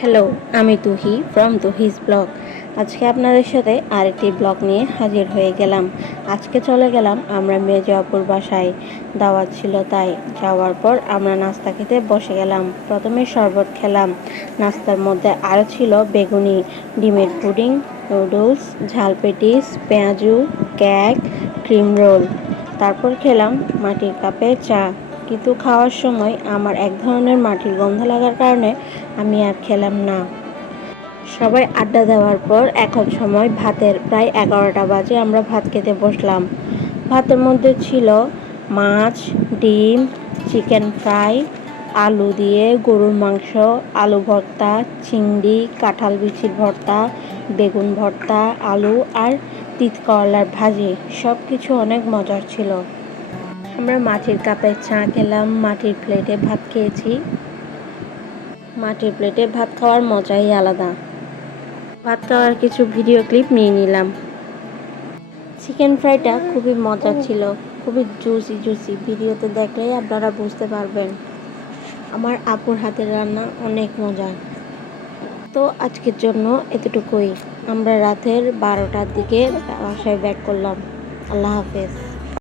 Hello আমি তুহি from তুহিস blog. আজকে আপনাদের সাথে আরেকটি ব্লগ নিয়ে হাজির হয়ে গেলাম। আজকে চলে গেলাম আমরা মেজো আপুর বাসায়। দাওয়াত ছিল তাই যাওয়ার পর আমরা নাস্তা খেতে বসে গেলাম। প্রথমে শরবত খেলাম। নাস্তার মধ্যে আরও ছিল বেগুনি, ডিমের পুডিং, নুডলস, ঝাল পেটিস, পেঁয়াজু, কেক, ক্রিম রোল। তারপর খেলাম মাটির কাপে চা। কিন্তু খাওয়ার সময় আমার এক ধরনের মাটির গন্ধ লাগার কারণে আমি আর খেলাম না। সবাই আড্ডা দেওয়ার পর এখন সময় ভাতের। প্রায় এগারোটা বাজে আমরা ভাত খেতে বসলাম। ভাতের মধ্যে ছিল মাছ, ডিম, চিকেন ফ্রাই, আলু দিয়ে গরুর মাংস, আলু ভর্তা, চিংড়ি, কাঁঠাল বিচির ভর্তা, বেগুন ভর্তা, আলু আর তিত করলার ভাজি। সব কিছু অনেক মজার ছিল। আমরা মাটির কাপে চা খেলাম, মাটির প্লেটে ভাত খেয়েছি। মাটির প্লেটে ভাত খাওয়ার মজাই আলাদা। ভাত খাওয়ার কিছু ভিডিও ক্লিপ নিয়ে নিলাম। চিকেন ফ্রাইটা খুবই মজা ছিল, খুবই জুসি জুসি ভিডিওতে দেখলেই আপনারা বুঝতে পারবেন। আমার আপুর হাতের রান্না অনেক মজা তো আজকের জন্য এতটুকুই। আমরা রাতের বারোটার দিকে বাসায় ব্যাক করলাম। আল্লাহ হাফেজ।